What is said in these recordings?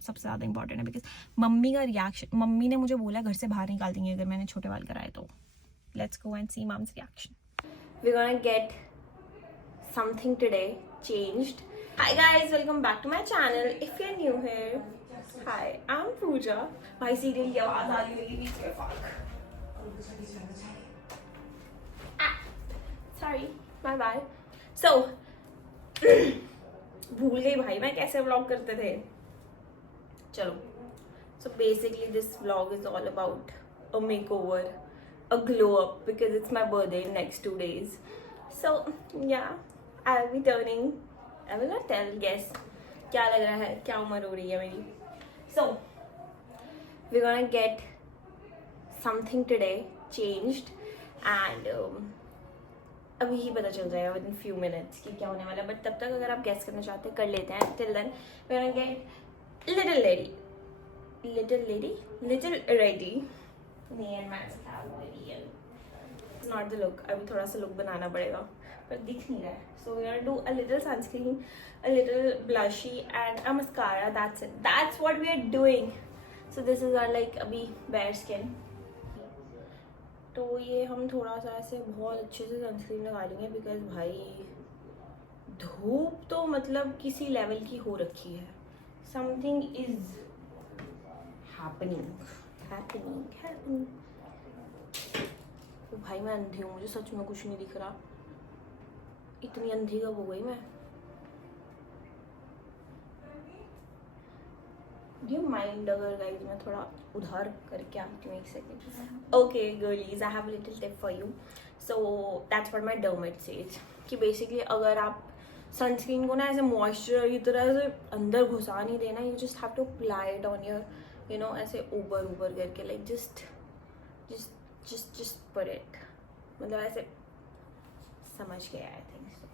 सबसे ज़्यादा इंपॉर्टेंट है, बिकॉज मम्मी का रिएक्शन, मम्मी ने मुझे बोला घर से बाहर निकाल देंगे अगर मैंने छोटे बाल कराए तो. Let's go and see mums reaction. We gonna get something today changed. Hi guys, welcome back to my channel. If you are new here, hi, I am Pooja. भाई सीरियल की आवाज आ रही होगी बीच में. Fuck, sorry, my bye. So भूल गई भाई मैं कैसे व्लॉग करते थे. चलो, so basically this vlog is all about a makeover, a glow up, because it's my birthday in next 2 days. So yeah, I'll be turning, I will not tell, guess क्या लग रहा है, क्या उम्र हो रही है मेरी. So we're gonna get something today changed and अभी ही पता चल जाएगा within few minutes कि क्या होने वाला है. बट तब तक अगर आप गेस करना चाहते हैं कर लेते हैं. Till then we're gonna get little ready. Me and myself have ready and not the look. अभी थोड़ा सा look बनाना पड़ेगा पर दिख नहीं रहा है. So we're gonna do a little sunscreen, a little blushy and a mascara. That's it. That's what we are doing. So this is our like अभी bare skin. तो ये हम थोड़ा सा ऐसे बहुत अच्छे से सनस्क्रीन लगा लेंगे बिकॉज भाई धूप तो मतलब किसी लेवल की हो रखी है. Something is happening. तो भाई मैं अंधी हूँ, मुझे सच में कुछ नहीं दिख रहा. इतनी अंधी कब हो गई मैं. Do you mind अगर गाइस मैं थोड़ा उधार करके आती हूँ 1 second. Okay girlies, I have little tip for you. So that's what my dermat says कि बेसिकली अगर आप सनस्क्रीन को ना ऐसे मॉइस्चर की तरह से अंदर घुसा नहीं देना, you just have to apply it on your you know ऐसे ऊपर करके लाइक जस्ट पुट इट. मतलब ऐसे समझ गया I think so.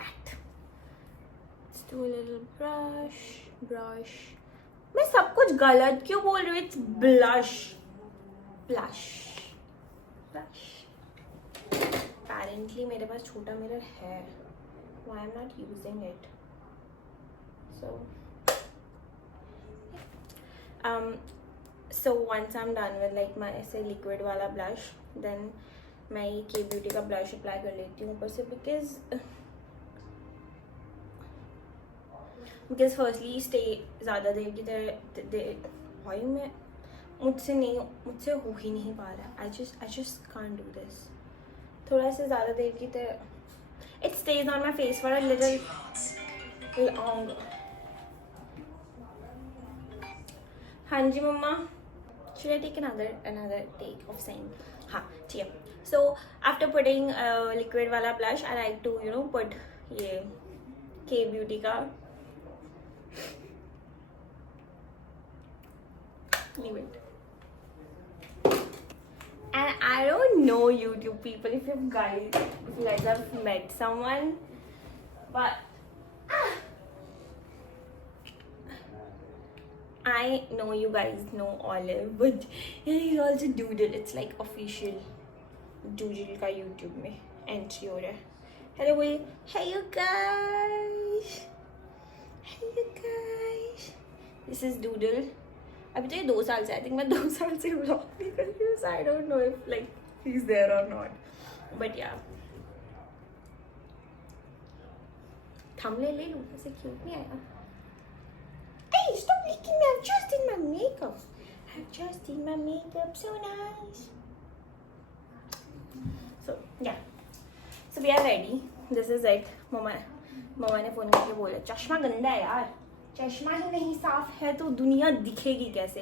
That let's do a little brush. मैं सब कुछ गलत क्यों बोल रही हूँ. It's blush. अपेरेंटली मेरे पास छोटा मिरर है. Why I am not using it. So once I'm done with like my ऐसे liquid वाला blush, then मैं ये K Beauty का blush apply कर लेती हूँ ऊपर से because firstly stay ज़्यादा देर की तरह भाई मैं मुझसे हो ही नहीं पा रहा. I just can't do this. थोड़ा से ज़्यादा देर की तरह it stays on my face for a little long. हाँ जी मम्मा. Should I take another take of saying? हाँ ठीक है. So after putting liquid वाला blush, I like to put ये K Beauty का. Leave it. And I don't know YouTube people if you guys have met someone, but I know you guys know Olive, but he's also Doodle. It's like official Doodle का YouTube में entry हो रहा है. Hello boy. Hey you guys. This is Doodle. अभी तो ये 2 साल से, आई थिंक मैं 2 साल से व्लॉग नहीं कर रही हूँ. So I don't know if like he's there or not. But yeah. Thumbnail ले लूँ, ऐसे क्यूट नहीं आया. Hey, stop licking me. I've just did my makeup. So nice. So yeah. So we are ready. This is it. मम्मा ने phone करके बोला चश्मा गंदा है यार. चश्मा ही नहीं साफ है तो दुनिया दिखेगी कैसे.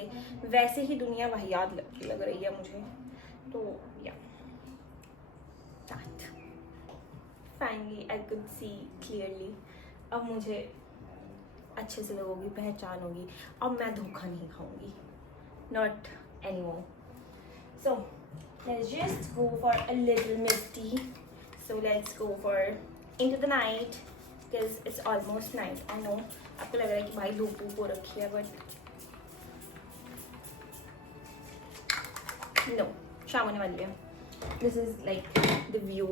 वैसे ही दुनिया वाहियात लग रही है मुझे. तो या that finally I could see clearly. अब मुझे अच्छे से लोगों की पहचान होगी. अब मैं धोखा नहीं खाऊंगी. Not anymore. So let's just go for a little misty. So let's go for into the night because it's almost night. I know आपको लग रहा है कि भाई धूप हो रखी है, बट नो, शाम होने वाली है. This is like the view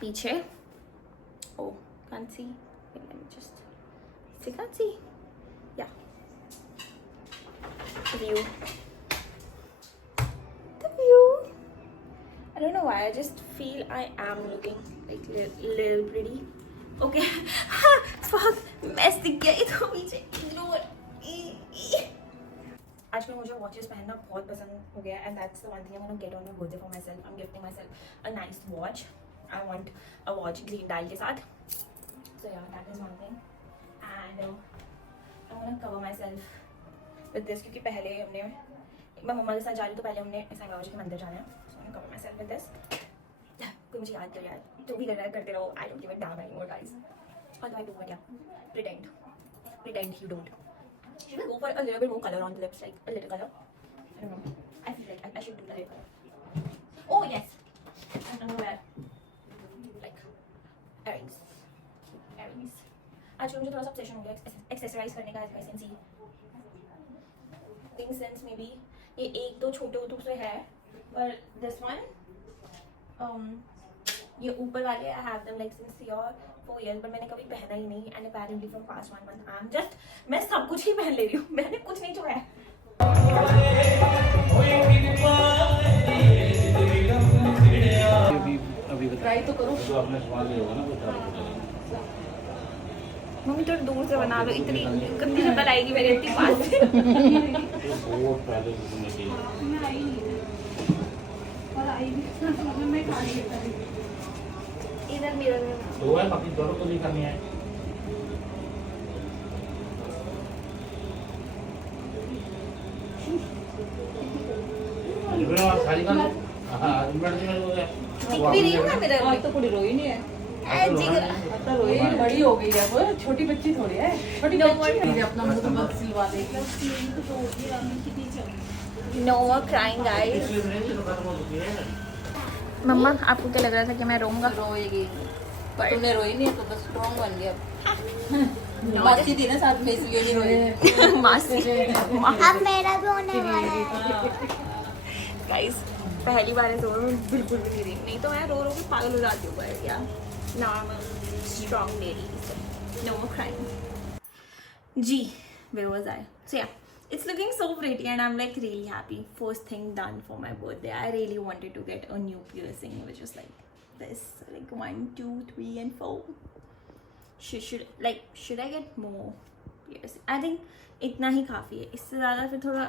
पीछे. Oh, can't see. Wait, let me just. Still can't see. Yeah. The view. The view. I don't know why. I just feel I am looking like little pretty. Okay. Fuck. Mess दिख गया ये तो पीछे. Ignore. आजकल मुझे watches पहनना बहुत पसंद हो गया and that's the one thing I want to get on my birthday for my self. I am gifting my self a nice watch. I want a watch green dial के साथ. So yeah that is one thing and I want to cover my self with this क्योंकि पहले हमने मैं मम्मा के साथ जा रही तो पहले हमने सांई बाबा जी के मंदिर जाना है. So I cover my self with this. कोई मुझे याद कर यार जो भी कर रहा है करते रहो. I don't give it dam anymore guys. What do I do? But yeah, pretend you don't. Should I go for a little bit more color on the lips, like a little color? I don't know. I feel like I should do the little color. Oh yes, I'm gonna wear like earrings. आजकल मुझे थोड़ा सा obsession हो गया accessorise करने का. as I can see, think since maybe ये एक दो छोटे उतुक से है, पर this one ये ऊपर वाले I have them like since year 4 years, but मैंने कभी पहना ही नहीं. and apparently from past 1 month I'm just मैं सब कुछ ही पहन ले रही हूँ. मैंने कुछ नहीं छोड़ा है. अभी ट्राई तो करो. मम्मी थोड़ा दूर से बना लो. इतनी गंदी शक्ल आएगी मेरी इतनी पास से. इधर मिरर में दो है बाकी दोनों को नहीं करनी है. सारी का हाँ इन्वर्टर में हो गया. दिख भी रही हूँ मैं मिरर में. तो कोई रोई नहीं है. जिगर तो रोई बड़ी हो गई है वो. छोटी बच्ची थोड़ी है. छोटी बच्ची अपना मुंह सिलवा देगी. No more crying guys. मम्मा आपको क्या लग रहा था कि मैं रोऊंगा? रोएगी. पर तुमने रोई नहीं है तो बस स्ट्रॉन्ग बन गया. मासी थी ना साथ में इसलिए नहीं रोई. मासी अब मेरा भी होने वाला है. गाइस पहली बार ऐसे हो रहा हूँ. बिल्कुल भी नहीं रही. नहीं तो मैं रो रो के पागल हो जाती हूँ. पर या normal strong lady. No more crying. जी where was I? So yeah, it's looking so pretty and I'm like really happy. First thing done for my birthday. I really wanted to get a new piercing which was like this, like 1 2 3 and 4. Should I get more piercing? I think इतना ही काफ़ी है. इससे ज़्यादा फिर थोड़ा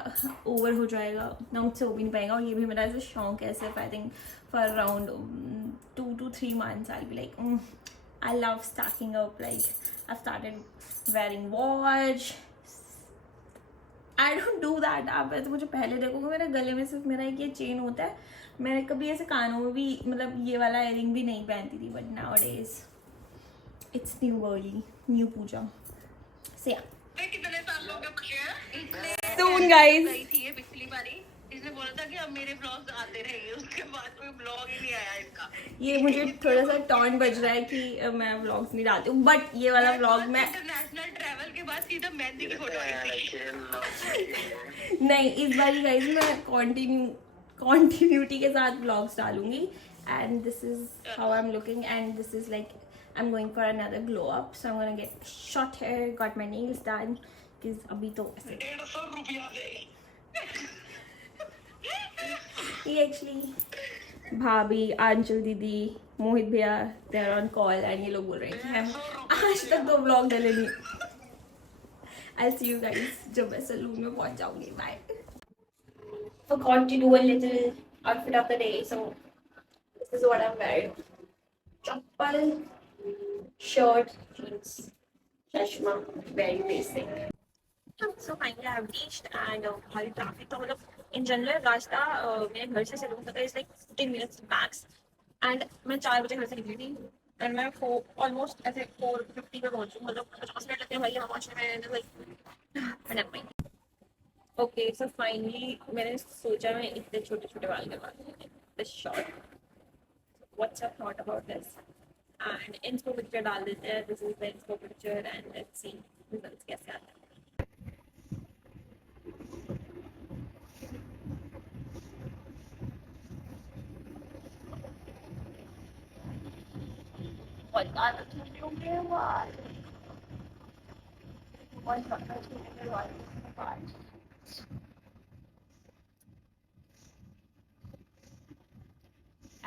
over हो जाएगा. उतना मुझसे हो भी नहीं पाएगा. और ये भी मेरा ऐसा शौक है सिर्फ. I think for around 2 to 3 months I'll be like I love stacking up. Like I've started wearing watch. I don't do that. आप तो मुझे पहले देखोगे मेरे गले में सिर्फ मेरा एक ये चेन होता है. मैंने कभी ऐसे कानों में भी मतलब ये वाला इयरिंग भी नहीं पहनती थी. But nowadays it's new girly new Pooja. से कितने सालों के बच्चे हैं? Soon guys. गई थी ये पिछली बारी. इसने बोला था कि अब मेरे ब्लॉग्स आते रहेंगे. उसके बाद कोई ब्लॉग ही नहीं आया इसका. ये मुझे थोड़ा सा टॉन्ट बज रहा है कि मैं व्लॉग्स नहीं डालती हूँ. बट ये वाला व्लॉग मैं इंटरनेशनल ट्रैवल के बाद सीधा मेहंदी की फोटो आई थी. नहीं इस बार गाइस मैं कॉन्टिन्यूटी के साथ व्लॉग्स डालूंगी. And this is how I am looking. And this is like I'm going for another glow up. So I'm gonna get short hair, got my nails done. Because अभी तो ऐसे 150 रुपया दे. ये actually भाभी, आंचल दीदी, मोहित भैया they are on call and ये लोग बोल रहे हैं कि हम आज तक तो vlog डाले नहीं. I'll see you guys जब मैं सलून में पहुंच जाऊंगी. Bye. Forgot to do a little outfit of the day. So this is what I'm wearing. Chappal, shirt, jeans, chashma, very basic. So finally I have reached and हमारी traffic तो मतलब in general रास्ता मेरे घर से salon तक is like 15 minutes max. And मैं 4 बजे घर से निकली थी and मैं almost ऐसे 4:50 पे पहुंची. मतलब 50 मिनट लगते हैं भाई यहाँ पहुंचने में. like okay so finally मैंने सोचा मैं इतने छोटे छोटे बाल करवा लूँ. this short. What's up not about this? And inspo picture डाल देते हैं. This is the inspo picture and let's see results कैसे आते हैं. बता दो छोटे बाल, बहुत ज़्यादा छोटे बाल।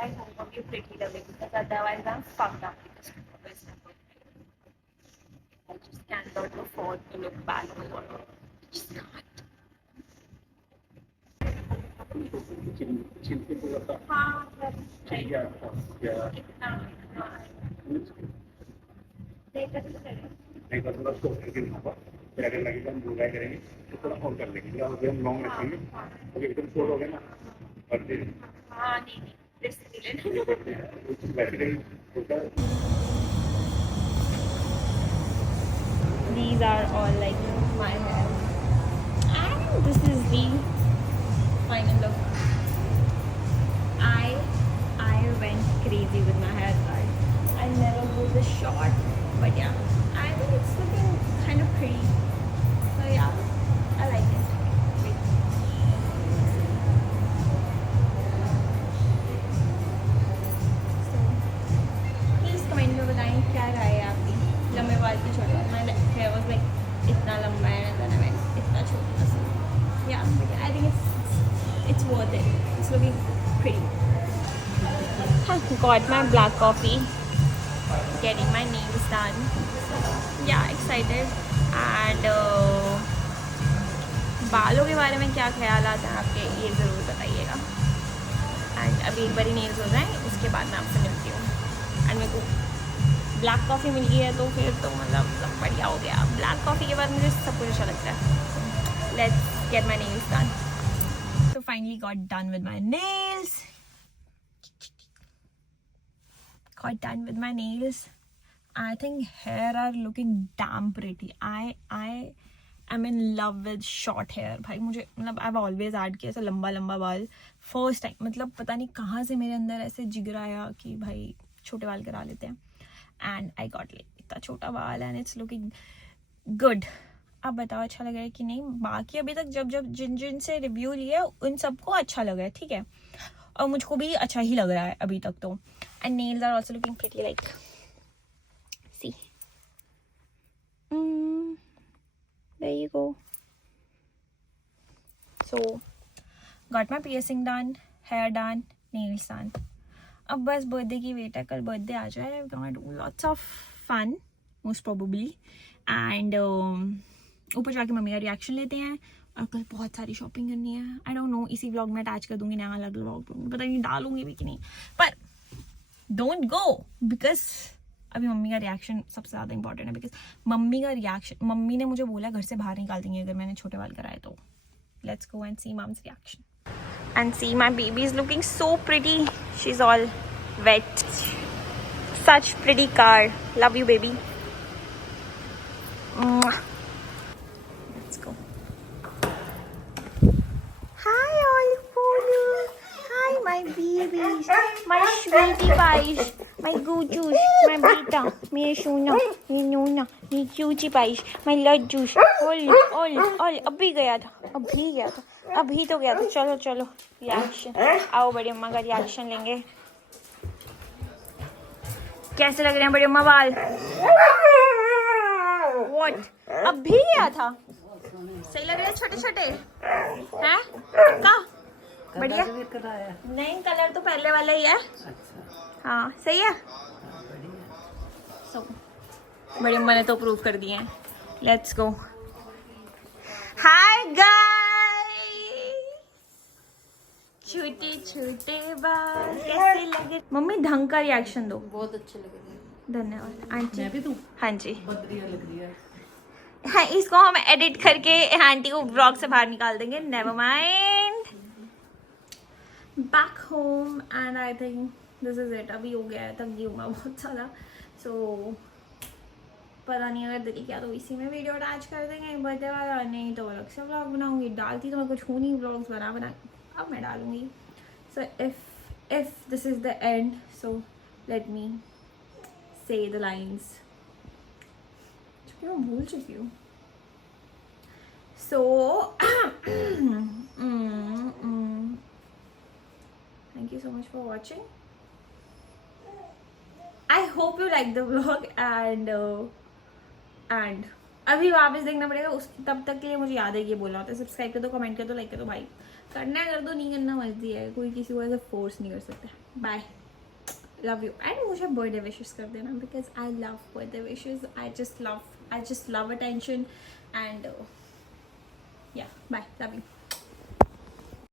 I hope you pretty lovely because otherwise I'm fucked up because I just cannot afford to look back over. Just can't. हाँ, नहीं तो थोड़ा उसको करके दिखाऊंगा, फिर अगर लगेगा हम बुराई करेंगे तो थोड़ा और कर लेंगे, या अभी हम लॉन्ग रखेंगे तो एकदम शोर हो गया ना और फिर हाँ नहीं वैसे ही होता है। These are all like my hair, and this is the final look. I went crazy with my haircut. I never go this short, but yeah, I think it's looking kind of pretty. So yeah, I like it. So please comment में बताएं क्या राय है आपकी लंबे बाल की छोटे बाल. My hair was like इतना लंबा है and then I went इतना छोटा सा. Yeah, but I think it's worth it. It's looking pretty. Got my black coffee, getting my nails done. Yeah, excited. And बालों के बारे में क्या ख्याल आता है आपके, ये ज़रूर बताइएगा. एंड अभी एक बारी नेल्स हो जाएं, उसके बाद मैं आपसे मिलती हूँ. एंड मेरे को ब्लैक कॉफ़ी मिल गई है तो फिर तो मतलब सब बढ़िया हो गया. ब्लैक कॉफ़ी के बाद मुझे सब कुछ अच्छा लगता है. Let's get my nails done. So finally got done with my nails. Got done with my nails. I think hair are looking damn pretty. I am in love with short hair. भाई मुझे मतलब I've always had किया ऐसा लंबा लंबा बाल. First time मतलब पता नहीं कहाँ से मेरे अंदर ऐसे जिगर आया कि भाई छोटे बाल करा लेते हैं. And I got like इतना छोटा बाल and it's looking good. अब बताओ अच्छा लग रहा है कि नहीं. बाकी अभी तक जब जिन से रिव्यू लिया उन सबको अच्छा लगा है, ठीक है, और मुझको भी अच्छा ही लग रहा है अभी तक तो. And nails are also looking pretty, like see. There you go. So got my piercing done, hair done, nails done. अब बस बर्थडे की वेट है. कल बर्थडे आ जाए, gonna do lots of fun most probably. And ऊपर जाके mummy का रिएक्शन लेते हैं. और कल बहुत सारी शॉपिंग करनी है. आई डोंट नो, इसी व्लॉग में अटैच कर दूंगी, नया अलग व्लॉग पता नहीं डालूंगी भी कि नहीं. पर डोंट गो बिकॉज अभी मम्मी का रिएक्शन सबसे ज़्यादा इंपॉर्टेंट है. बिकॉज मम्मी का रिएक्शन, मम्मी ने मुझे बोला घर से बाहर निकाल देंगे अगर मैंने छोटे बाल कराए तो. Let's go and see mums reaction. And see my baby is looking so pretty. She is all wet. Such pretty car. Love you baby. Let's go. Hi, all Polu. Hi, my babies. My sweetie pies. My gutus. My beta. My Shuna. My Nuna. My cutie pies. My लज्जूस. all. अभी गया था. अभी तो गया था. चलो. Reaction. आओ बड़ी अम्मा का रिएक्शन लेंगे. कैसे लग रहे हैं बड़ी अम्मा बाल? What? अभी गया था. सही लग रहे हैं छोटे हैं का. बढ़िया. नहीं कलर तो पहले वाला ही है. हाँ सही है. बड़ी अम्मा ने तो अप्रूव कर दिए हैं. Let's go. Hi guys. छोटे बाल कैसे लगे? मम्मी ढंग का रिएक्शन दो. बहुत अच्छे लग रहे हैं. धन्यवाद आंटी. मैं भी दूं? हाँ जी. बहुत बढ़िया लग रही है. हाँ, इसको हम एडिट करके आंटी को ब्लॉग से बाहर निकाल देंगे. Never mind. Back home and I think this is it. अभी हो गया है, तब गई हूँ मैं बहुत सारा. सो पता नहीं अगर दिल्ली क्या तो इसी में वीडियो अटैच कर देंगे बर्थडे वाला. नहीं तो अलग से ब्लॉग बनाऊंगी. डालती तो मैं कुछ हूँ नहीं ब्लॉग्स बना अब मैं डालूंगी. So if this is the and so let me से द लाइन्स मैं भूल चुकी हूँ. So thank you so much for watching. I hope you like the vlog and अभी वापस देखना पड़ेगा उस तब तक के लिए मुझे याद है कि ये बोलना होता है सब्सक्राइब कर दो, कमेंट कर दो, लाइक कर दो भाई, करना है कर दो, नहीं करना मर्जी है, कोई किसी को ऐसे फोर्स नहीं कर सकता. Bye, love you. एंड मुझे बर्थडे विशेस कर देना because I love birthday wishes. I just love attention and yeah bye, love you.